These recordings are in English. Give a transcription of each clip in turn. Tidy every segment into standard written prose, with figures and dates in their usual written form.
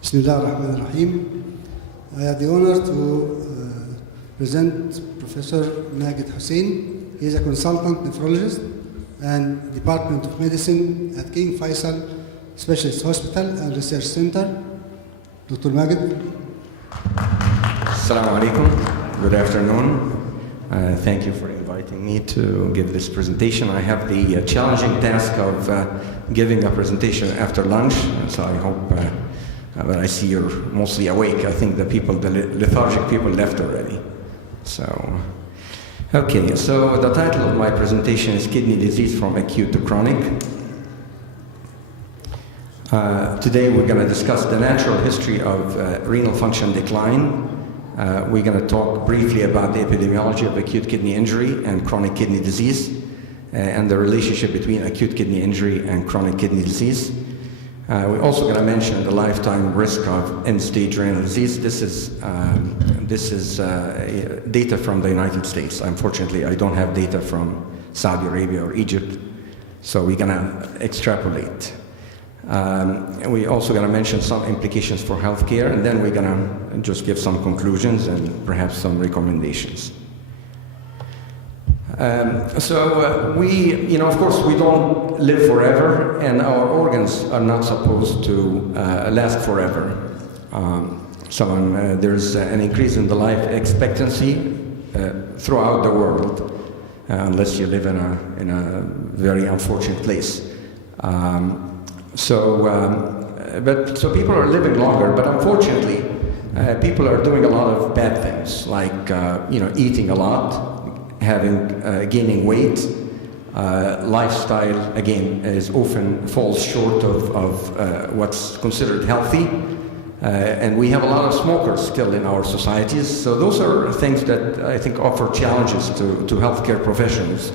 Bismillah ar-Rahman ar-Rahim. I have the honor to present Professor Mاجد Hussein. He is a consultant nephrologist and Department of Medicine at King Faisal Specialist Hospital and Research Center. Dr. Mاجد. Assalamu alaikum. Good afternoon. Thank you for inviting me to give this presentation. I have the challenging task of giving a presentation after lunch, so I hope but I see you're mostly awake. I think the lethargic people left already. So, okay, so the title of my presentation is Kidney Disease from Acute to Chronic. Today we're going to discuss the natural history of renal function decline. We're going to talk briefly about the epidemiology of acute kidney injury and chronic kidney disease and the relationship between acute kidney injury and chronic kidney disease. We're also going to mention the lifetime risk of end-stage renal disease. This is data from the United States. Unfortunately, I don't have data from Saudi Arabia or Egypt, so we're going to extrapolate. And we're also going to mention some implications for healthcare, and then we're going to just give some conclusions and perhaps some recommendations. Of course, we don't live forever, and our organs are not supposed to last forever. There's an increase in the life expectancy throughout the world, unless you live in a very unfortunate place. So people are living longer, but unfortunately, people are doing a lot of bad things, like eating a lot, gaining weight. Lifestyle again often falls short of what's considered healthy, and we have a lot of smokers still in our societies. So those are things that I think offer challenges to healthcare professionals.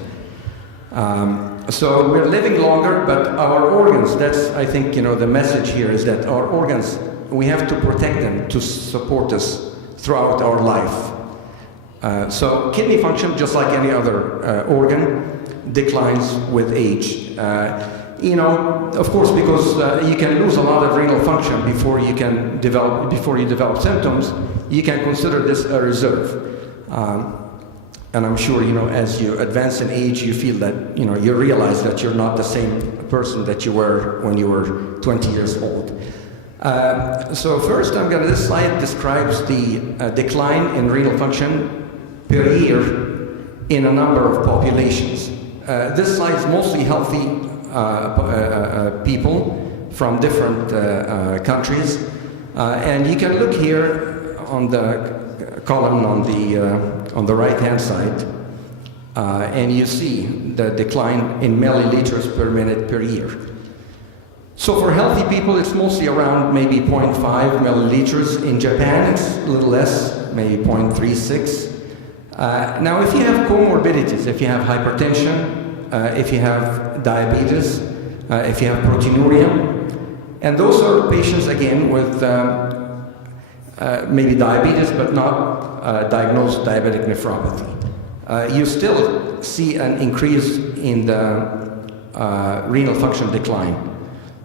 So we're living longer, but our organs, that's, I think, the message here is that our organs, we have to protect them to support us throughout our life. So kidney function, just like any other organ, declines with age. Of course, because you can lose a lot of renal function before you develop symptoms, you can consider this a reserve. And I'm sure, as you advance in age, you feel that, you realize that you're not the same person that you were when you were 20 years old. So first, this slide describes the decline in renal function per year in a number of populations. This slide is mostly healthy people from different countries. And you can look here on the column on the right-hand side, and you see the decline in milliliters per minute per year. So for healthy people, it's mostly around maybe 0.5 milliliters. In Japan, it's a little less, maybe 0.36. Now, if you have comorbidities, if you have hypertension, if you have diabetes, if you have proteinuria, and those are patients, again, with maybe diabetes, but not diagnosed diabetic nephropathy. You still see an increase in the renal function decline.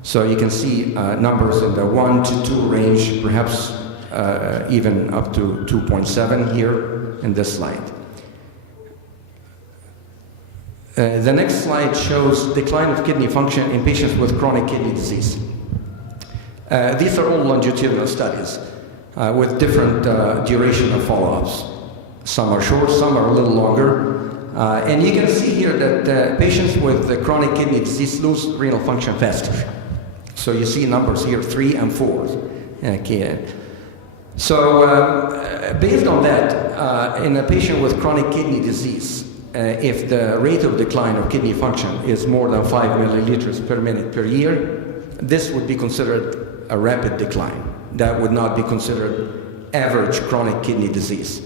So you can see numbers in the 1 to 2 range, perhaps even up to 2.7 here in this slide. The next slide shows decline of kidney function in patients with chronic kidney disease. These are all longitudinal studies. With different duration of follow-ups. Some are short, some are a little longer. And you can see here that patients with chronic kidney disease lose renal function faster. So you see numbers here, 3 and 4. Okay. So based on that, in a patient with chronic kidney disease, if the rate of decline of kidney function is more than 5 milliliters per minute per year, this would be considered a rapid decline. That would not be considered average chronic kidney disease.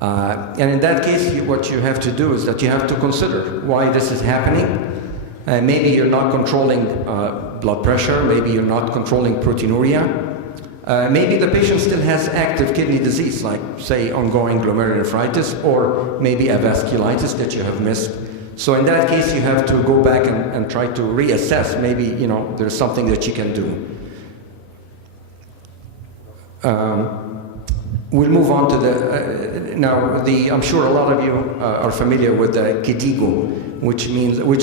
And in that case, what you have to do is that you have to consider why this is happening. Maybe you're not controlling blood pressure, maybe you're not controlling proteinuria. Maybe the patient still has active kidney disease, like, say, ongoing glomerulonephritis, or maybe a vasculitis that you have missed. So in that case, you have to go back and try to reassess. Maybe, there's something that you can do. We'll move on to the, I'm sure a lot of you are familiar with the KDIGO, which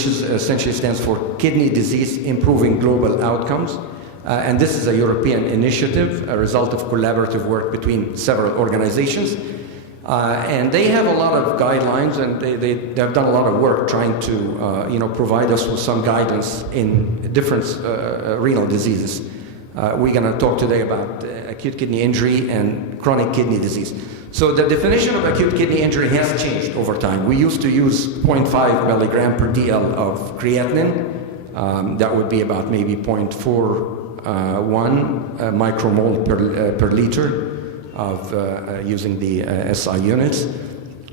essentially stands for Kidney Disease Improving Global Outcomes. And this is a European initiative, a result of collaborative work between several organizations. And they have a lot of guidelines, and they have done a lot of work trying to provide us with some guidance in different renal diseases. We're going to talk today about acute kidney injury and chronic kidney disease. So the definition of acute kidney injury has changed over time. We used to use 0.5 milligram per DL of creatinine. That would be about maybe 0.41 micromole per liter of using the SI units.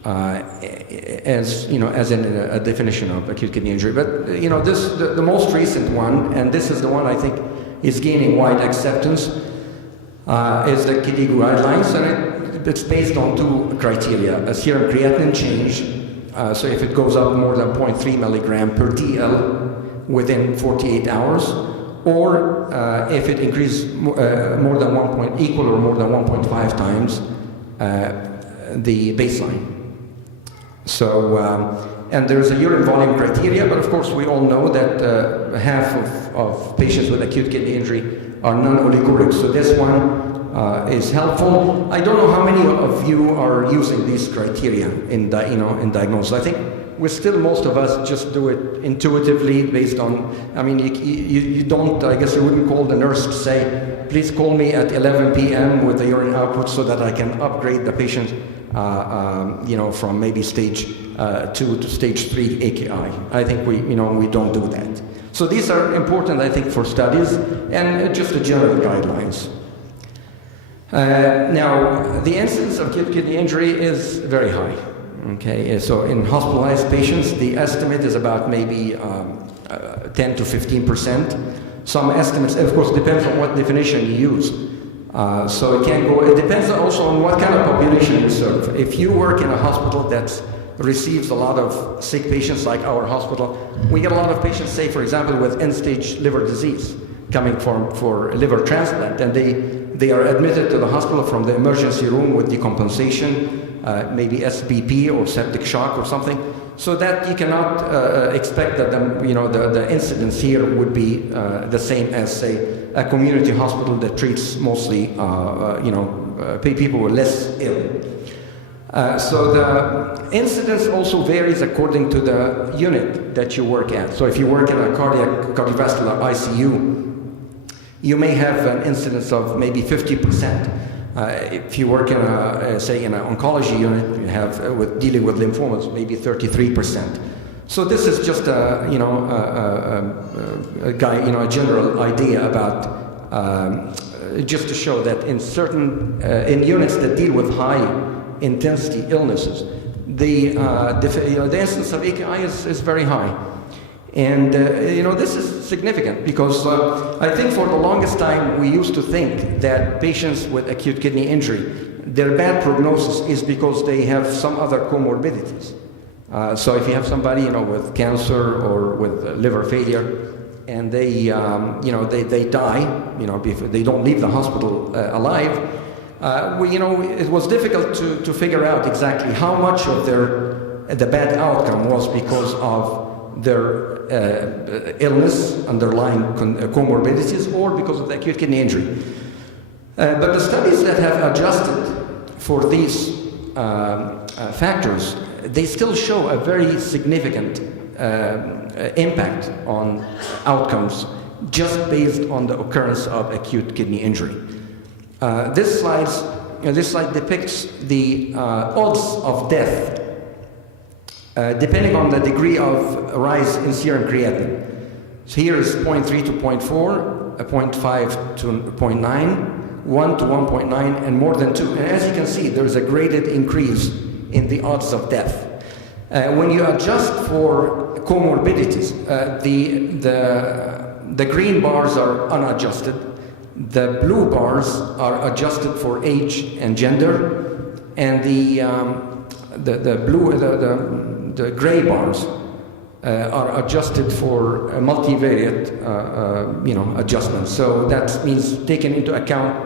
As in a definition of acute kidney injury. But the most recent one, and this is the one I think is gaining wide acceptance, is the KDIGO guidelines, and it's based on two criteria: a serum creatinine change, so if it goes up more than 0.3 milligram per DL within 48 hours, or if it increases more than equal or more than 1.5 times the baseline. So, and there's a urine volume criteria, but of course we all know that half of patients with acute kidney injury are non-oliguric, so this one is helpful. I don't know how many of you are using these criteria in diagnosis. I think most of us just do it intuitively based on, you don't, I guess you wouldn't call the nurse to say, please call me at 11 p.m. with the urine output so that I can upgrade the patient from maybe stage 2 to stage 3 AKI. I think we don't do that. So these are important, I think, for studies and just the general guidelines. Now, the incidence of acute kidney injury is very high. Okay, so in hospitalized patients, the estimate is about maybe 10 to 15%. Some estimates, of course, depends on what definition you use. So it can go, it depends also on what kind of population you serve. If you work in a hospital that receives a lot of sick patients like our hospital, we get a lot of patients, say, for example, with end-stage liver disease coming for liver transplant, and they are admitted to the hospital from the emergency room with decompensation, maybe SBP or septic shock or something, so that you cannot expect that the incidence here would be the same as, say, a community hospital that treats mostly people who are less ill. So the incidence also varies according to the unit that you work at. So if you work in a cardiovascular ICU, you may have an incidence of maybe 50%. If you work in say in an oncology unit, you have dealing with lymphomas, maybe 33%. So this is just a general idea about just to show that in certain in units that deal with high intensity illnesses, the incidence of AKI is very high. And this is significant because I think for the longest time we used to think that patients with acute kidney injury, their bad prognosis is because they have some other comorbidities. So if you have somebody with cancer or with liver failure, and they die, they don't leave the hospital alive. It was difficult to figure out exactly how much of the bad outcome was because of their illness, underlying comorbidities, or because of the acute kidney injury. But the studies that have adjusted for these factors, they still show a very significant impact on outcomes just based on the occurrence of acute kidney injury. This slide depicts the odds of death depending on the degree of rise in serum creatinine. So here is 0.3 to 0.4, 0.5 to 0.9, 1 to 1.9, and more than 2. And as you can see, there's a graded increase in the odds of death. When you adjust for comorbidities, the green bars are unadjusted. The blue bars are adjusted for age and gender, and the gray bars are adjusted for multivariate adjustments. So that means taking into account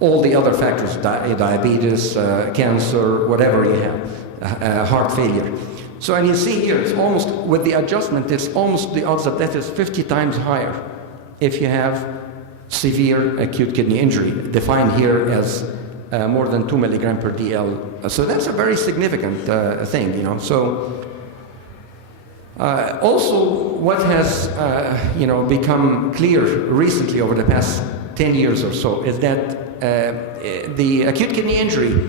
all the other factors, diabetes, cancer, whatever you have, heart failure. So, and you see here, it's almost, with the adjustment, it's almost the odds of death is 50 times higher if you have severe acute kidney injury, defined here as more than 2 milligram per DL. So that's a very significant thing, you know. So also what has, you know, become clear recently over the past 10 years or so is that the acute kidney injury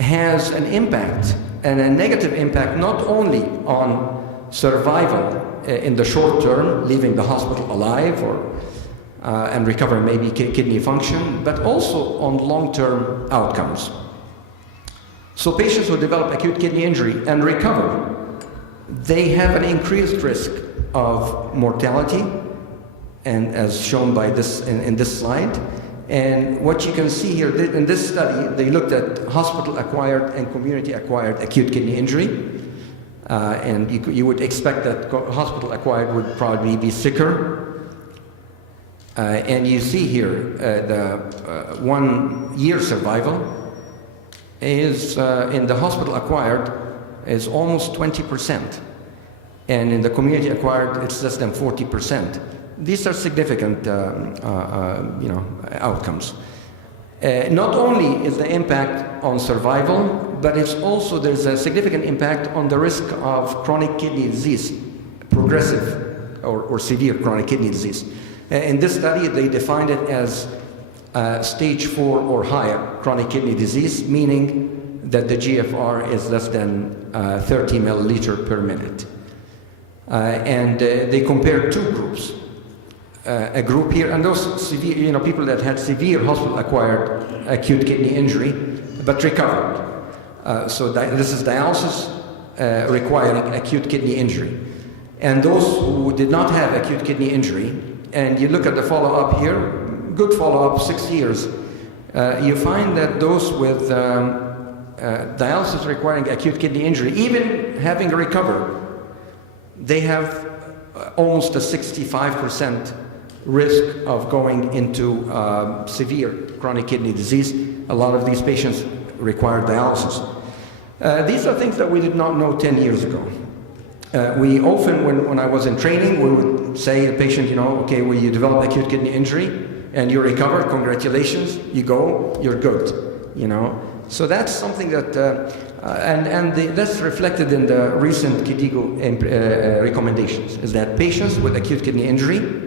has an impact, and a negative impact, not only on survival in the short term, leaving the hospital alive or and recovering maybe kidney function, but also on long-term outcomes. So patients who develop acute kidney injury and recover, they have an increased risk of mortality, and as shown by this in this slide. And what you can see here, in this study, they looked at hospital-acquired and community-acquired acute kidney injury. And you would expect that hospital-acquired would probably be sicker. And you see here the 1 year survival is in the hospital-acquired is almost 20%. And in the community-acquired, it's less than 40%. These are significant you know, outcomes. Not only is the impact on survival, but it's also, there's a significant impact on the risk of chronic kidney disease, progressive or severe chronic kidney disease. In this study, they defined it as stage 4 or higher chronic kidney disease, meaning that the GFR is less than 30 milliliter per minute. And they compared two groups. A group here, and those severe, you know, people that had severe hospital-acquired acute kidney injury, but recovered. So this is dialysis requiring acute kidney injury. And those who did not have acute kidney injury, and you look at the follow-up here, good follow-up, 6 years, you find that those with dialysis requiring acute kidney injury, even having recovered, they have almost a 65% risk of going into severe chronic kidney disease. A lot of these patients require dialysis. These are things that we did not know 10 years ago. We often, when I was in training, we would say to the patient, you know, okay, well, you develop acute kidney injury and you recover, congratulations, you go, you're good, you know. So that's something that, that's reflected in the recent KDIGO recommendations, is that patients with acute kidney injury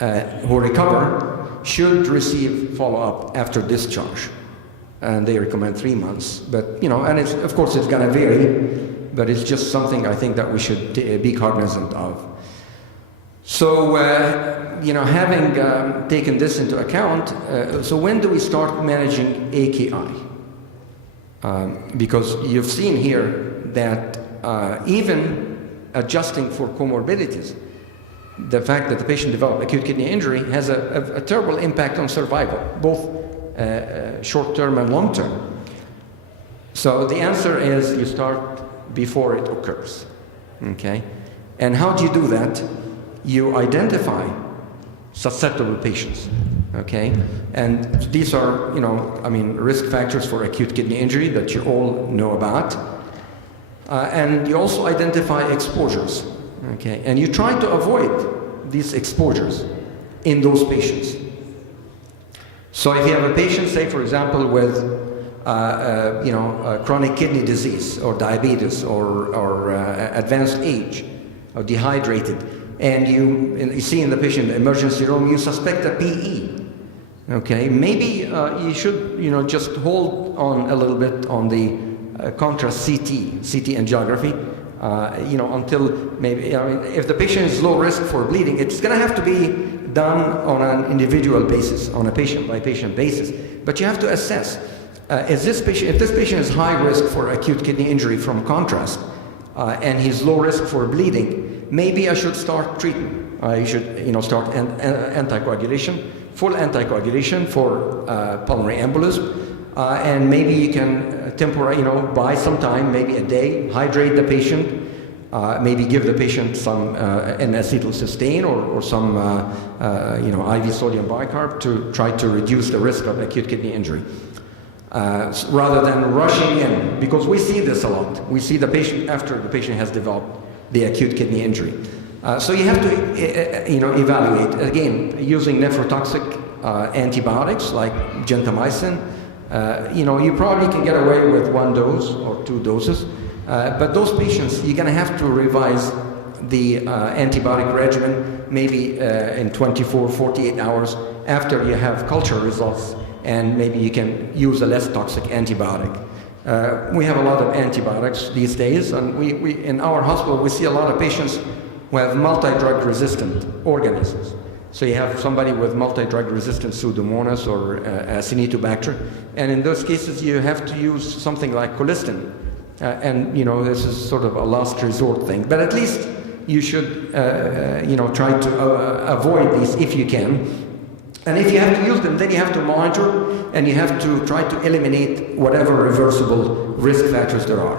who recover should receive follow-up after discharge. And they recommend 3 months, but, you know, and it's, of course, it's gonna vary, but it's just something I think that we should be cognizant of. So, you know, having taken this into account, so when do we start managing AKI? Because you've seen here that even adjusting for comorbidities, the fact that the patient developed acute kidney injury has a terrible impact on survival, both short-term and long-term. So the answer is you start before it occurs, okay? And how do you do that? You identify susceptible patients, okay? And these are, you know, I mean, risk factors for acute kidney injury that you all know about. And you also identify exposures, okay? And you try to avoid these exposures in those patients. So if you have a patient, say, for example, with, you know, chronic kidney disease or diabetes or advanced age or dehydrated, and you see in the patient emergency room, you suspect a PE. Okay, maybe you should, you know, just hold on a little bit on the contrast CT angiography, you know, until maybe, I mean, if the patient is low risk for bleeding, it's going to have to be done on an individual basis, on a patient-by-patient basis. But you have to assess, if this patient is high risk for acute kidney injury from contrast, and he's low risk for bleeding, maybe I should start treatment. I should, you know, start anticoagulation, full anticoagulation for pulmonary embolism, and maybe you can temporarily, you know, buy some time, maybe a day, hydrate the patient, maybe give the patient some N-acetylcysteine or some IV sodium bicarb to try to reduce the risk of acute kidney injury. Rather than rushing in, because we see this a lot. We see the patient after the patient has developed the acute kidney injury. So you have to evaluate, again, using nephrotoxic antibiotics like gentamicin. You probably can get away with 1 dose or 2 doses, but those patients, you're gonna have to revise the antibiotic regimen maybe in 24, 48 hours after you have culture results, and maybe you can use a less toxic antibiotic. We have a lot of antibiotics these days, and we in our hospital, we see a lot of patients who have multi-drug resistant organisms. So you have somebody with multi-drug resistant Pseudomonas or Acinetobacter, and in those cases you have to use something like colistin. This is sort of a last resort thing, but at least you should try to avoid these if you can. And if you have to use them, then you have to monitor and you have to try to eliminate whatever reversible risk factors there are.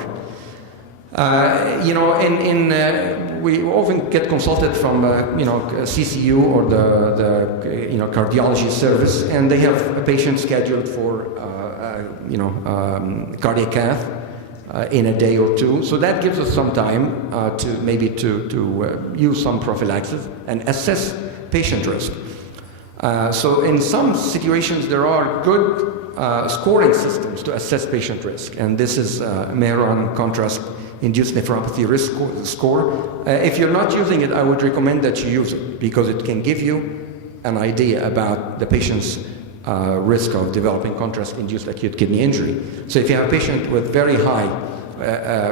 We often get consulted from CCU or the cardiology service, and they have a patient scheduled for cardiac cath in a day or 2. So that gives us some time to use some prophylaxis and assess patient risk. So in some situations there are good scoring systems to assess patient risk, and this is Mehron contrast-induced nephropathy risk score. If you're not using it, I would recommend that you use it, because it can give you an idea about the patient's risk of developing contrast-induced acute kidney injury. So if you have a patient with very high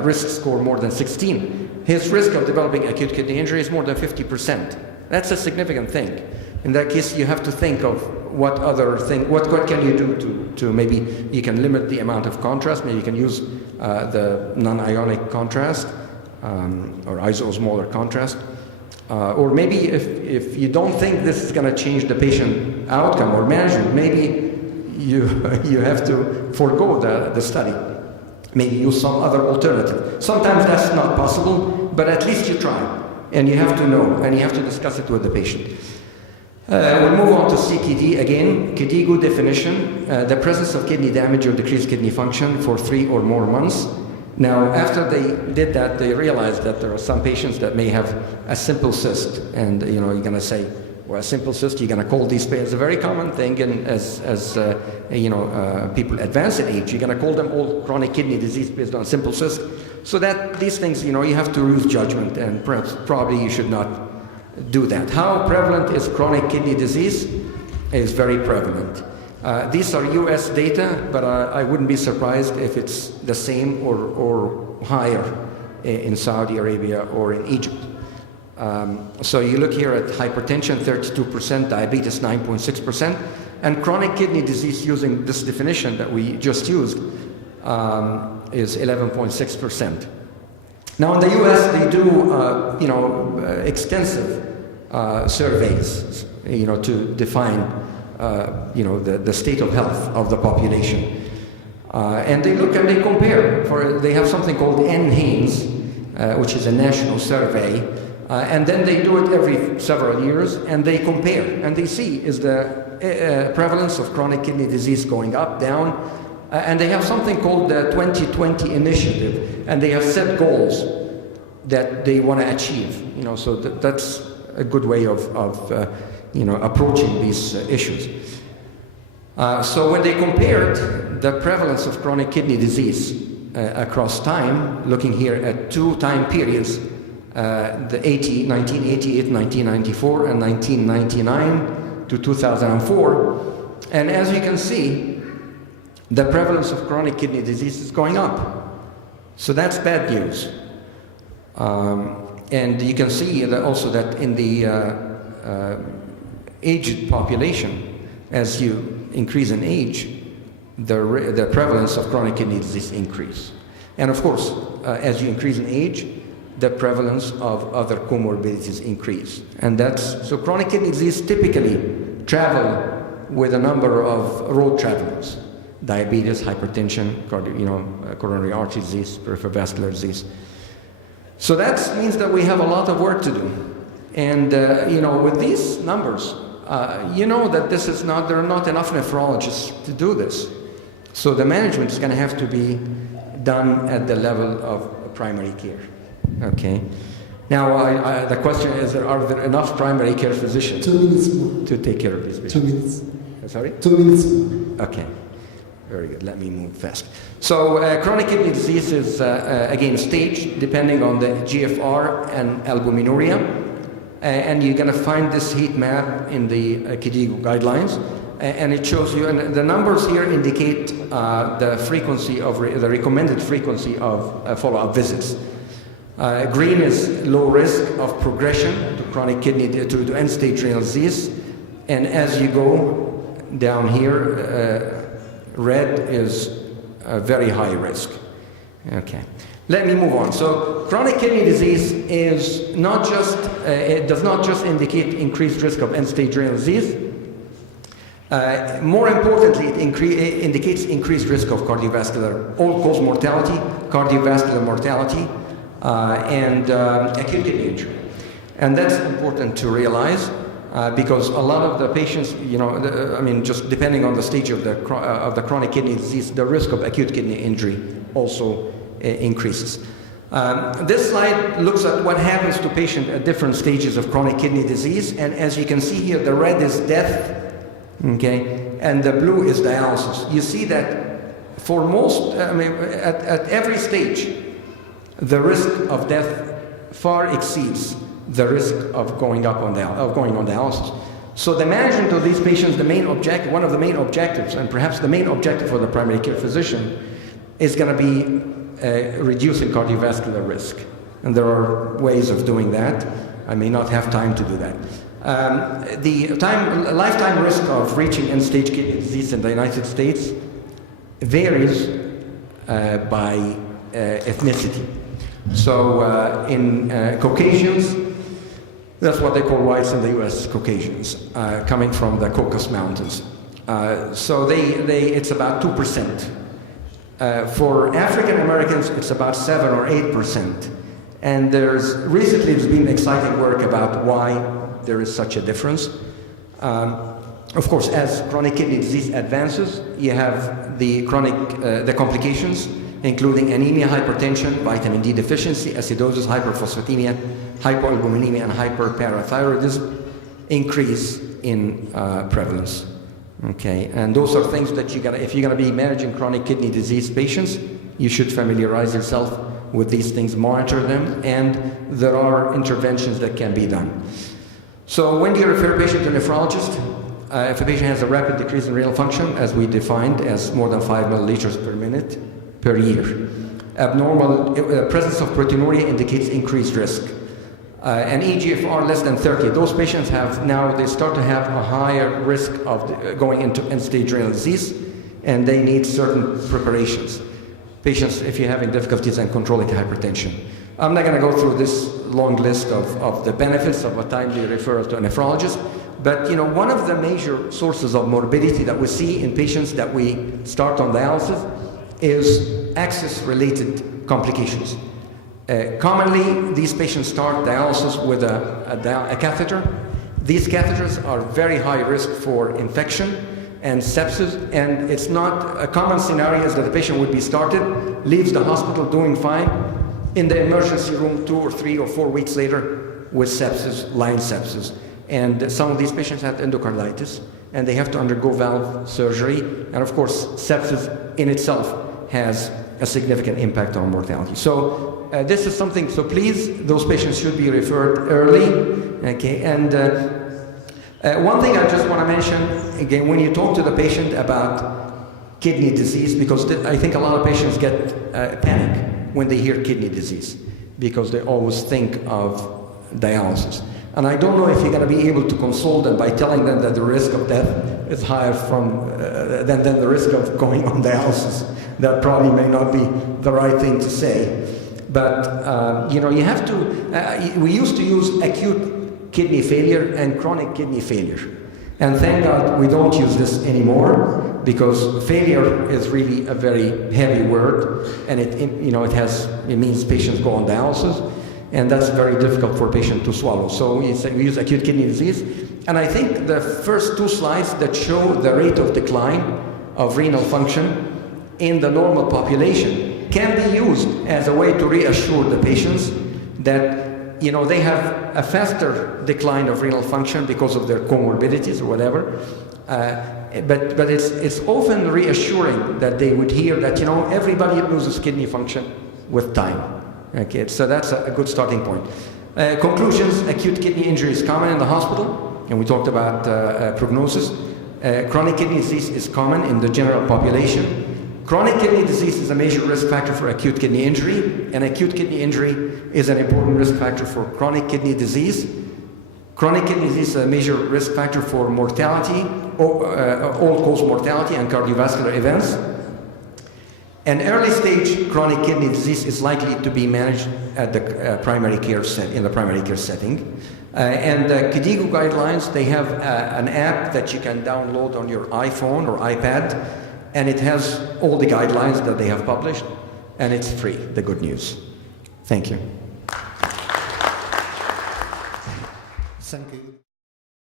risk score, more than 16, his risk of developing acute kidney injury is more than 50%. That's a significant thing. In that case, you have to think of what can you do to maybe you can limit the amount of contrast, maybe you can use the non-ionic contrast or isoosmolar contrast. Or maybe if you don't think this is going to change the patient outcome or management, maybe you have to forego the study. Maybe use some other alternative. Sometimes that's not possible, but at least you try. And you have to know, and you have to discuss it with the patient. We'll move on to CKD again. KDIGO definition, the presence of kidney damage or decreased kidney function for 3 or more months. Now, after they did that, they realized that there are some patients that may have a simple cyst. And, you're going to say, well, a simple cyst, you're going to call these patients a very common thing. And as people advance in age, you're going to call them all chronic kidney disease based on simple cyst. So that these things, you have to use judgment, and perhaps probably you should not do that. How prevalent is chronic kidney disease? It is very prevalent. These are US data, but I wouldn't be surprised if it's the same or higher in Saudi Arabia or in Egypt. So you look here at hypertension, 32%, diabetes, 9.6%, and chronic kidney disease, using this definition that we just used, is 11.6%. Now in the US, they do extensive surveys, to define the state of health of the population, and they look and they compare. They have something called NHANES, which is a national survey, and then they do it every several years, and they compare and they see, is the prevalence of chronic kidney disease going up, down, and they have something called the 2020 initiative, and they have set goals that they want to achieve. So that's a good way of approaching these issues. So when they compared the prevalence of chronic kidney disease across time, looking here at 2 time periods, 1988, 1994, and 1999 to 2004, and as you can see, the prevalence of chronic kidney disease is going up. So that's bad news. And you can see that also that in the aged population, as you increase in age, the prevalence of chronic kidney disease increase. And of course, as you increase in age, the prevalence of other comorbidities increase. And so chronic kidney disease typically travel with a number of road travelers: diabetes, hypertension, coronary artery disease, peripheral vascular disease. So that means that we have a lot of work to do. And, with these numbers, that this is not, there are not enough nephrologists to do this. So the management is going to have to be done at the level of primary care. Okay. Now, the question is, are there enough primary care physicians 2 minutes more. to take care of these patients? 2 minutes. Sorry? 2 minutes more. Okay. Very good. Let me move fast. So chronic kidney disease is, again, staged depending on the GFR and albuminuria. And you're going to find this heat map in the KDIGO guidelines. And it shows you, and the numbers here indicate the frequency of, the recommended frequency of follow-up visits. Green is low risk of progression to chronic kidney, to end-stage renal disease. And as you go down here, red is very high risk. Okay. Let me move on. So chronic kidney disease is not just, it does not just indicate increased risk of end-stage renal disease. More importantly, it indicates increased risk of cardiovascular, all-cause mortality, cardiovascular mortality, and acute kidney injury. And that's important to realize because a lot of the patients, just depending on the stage of the chronic kidney disease, the risk of acute kidney injury also increases. This slide looks at what happens to patients at different stages of chronic kidney disease, and as you can see here, the red is death, okay, and the blue is dialysis. You see that for most, at every stage, the risk of death far exceeds the risk of going on dialysis. So the management of these patients, one of the main objectives, and perhaps the main objective for the primary care physician, is going to be reducing cardiovascular risk. And there are ways of doing that. I may not have time to do that. The lifetime risk of reaching end-stage kidney disease in the United States varies by ethnicity. So in Caucasians, that's what they call whites in the US, Caucasians, coming from the Caucasus Mountains. So it's about 2%. For African Americans, it's about 7 or 8%. And recently there's been exciting work about why there is such a difference. Of course, as chronic kidney disease advances, you have the complications, including anemia, hypertension, vitamin D deficiency, acidosis, hyperphosphatemia, hypoalbuminemia, and hyperparathyroidism increase in prevalence. Okay, and those are things that if you're going to be managing chronic kidney disease patients, you should familiarize yourself with these things, monitor them, and there are interventions that can be done. So when do you refer a patient to a nephrologist? If a patient has a rapid decrease in renal function, as we defined as more than 5 milliliters per minute per year. Abnormal presence of proteinuria indicates increased risk. And eGFR less than 30. Those patients they start to have a higher risk of going into end-stage renal disease, and they need certain preparations. Patients, if you're having difficulties in controlling hypertension. I'm not going to go through this long list of the benefits of a timely referral to a nephrologist, but one of the major sources of morbidity that we see in patients that we start on dialysis is access-related complications. Commonly, these patients start dialysis with a catheter. These catheters are very high risk for infection and sepsis, and it's not a common scenario is that the patient would be started, leaves the hospital doing fine, in the emergency room 2 or 3 or 4 weeks later with sepsis, line sepsis. And some of these patients have endocarditis, and they have to undergo valve surgery, and of course, sepsis in itself has a significant impact on mortality. So this is something, so please, those patients should be referred early, okay? And one thing I just want to mention, again, when you talk to the patient about kidney disease, because I think a lot of patients get panic when they hear kidney disease, because they always think of dialysis. And I don't know if you're going to be able to console them by telling them that the risk of death is higher than the risk of going on dialysis. That probably may not be the right thing to say. But, you have to, we used to use acute kidney failure and chronic kidney failure. And thank God we don't use this anymore, because failure is really a very heavy word, and it means patients go on dialysis. and that's very difficult for a patient to swallow. So we use acute kidney disease, and I think the first two slides that show the rate of decline of renal function in the normal population can be used as a way to reassure the patients that, you know, they have a faster decline of renal function because of their comorbidities or whatever. But it's often reassuring that they would hear that, you know, everybody loses kidney function with time. Okay, so that's a good starting point. Conclusions: acute kidney injury is common in the hospital, and we talked about prognosis. Chronic kidney disease is common in the general population. Chronic kidney disease is a major risk factor for acute kidney injury, and acute kidney injury is an important risk factor for chronic kidney disease. Chronic kidney disease is a major risk factor for mortality, all-cause mortality and cardiovascular events. And early stage chronic kidney disease is likely to be managed at the primary care in the primary care setting. And the KDIGO guidelines, they have an app that you can download on your iPhone or iPad, and it has all the guidelines that they have published, and it's free, the good news. Thank you. Thank you.